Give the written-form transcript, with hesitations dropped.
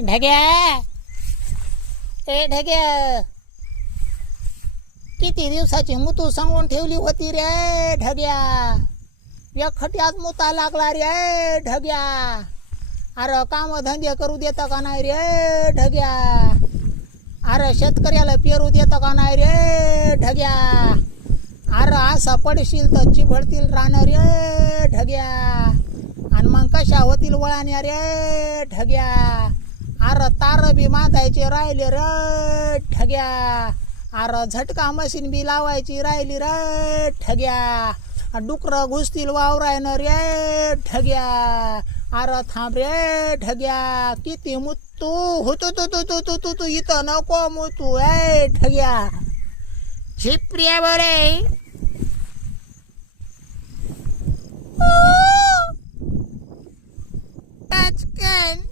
ढग्या, ए ढग्या, किती दिवसाची मुतू सांगून ठेवली होती रे ढग्या. एकखट्यात मुता लागला रे ढग्या. अरे काम धंदे करू देता का नाही रे ढग्या. अरे शेतकऱ्याला पेरू देता का नाही रे ढग्या. अरे असा पडशील तर चिभडतील राहणार रे ढग्या. आणि मग कशा होतील वळाण्या रे ढग्या. अरे तार बी मातायचे राहिले रे ढग्या. अरे झटका मशीन बी लावायची राहिली रे ढग्या. डुकरं घुसतील वावरायनं रे ढग्या. अरे थांब रे ढग्या, किती मुतू होतो तू इथं नको मुतू ए ढग्या. झिप्रिया बरे टचकन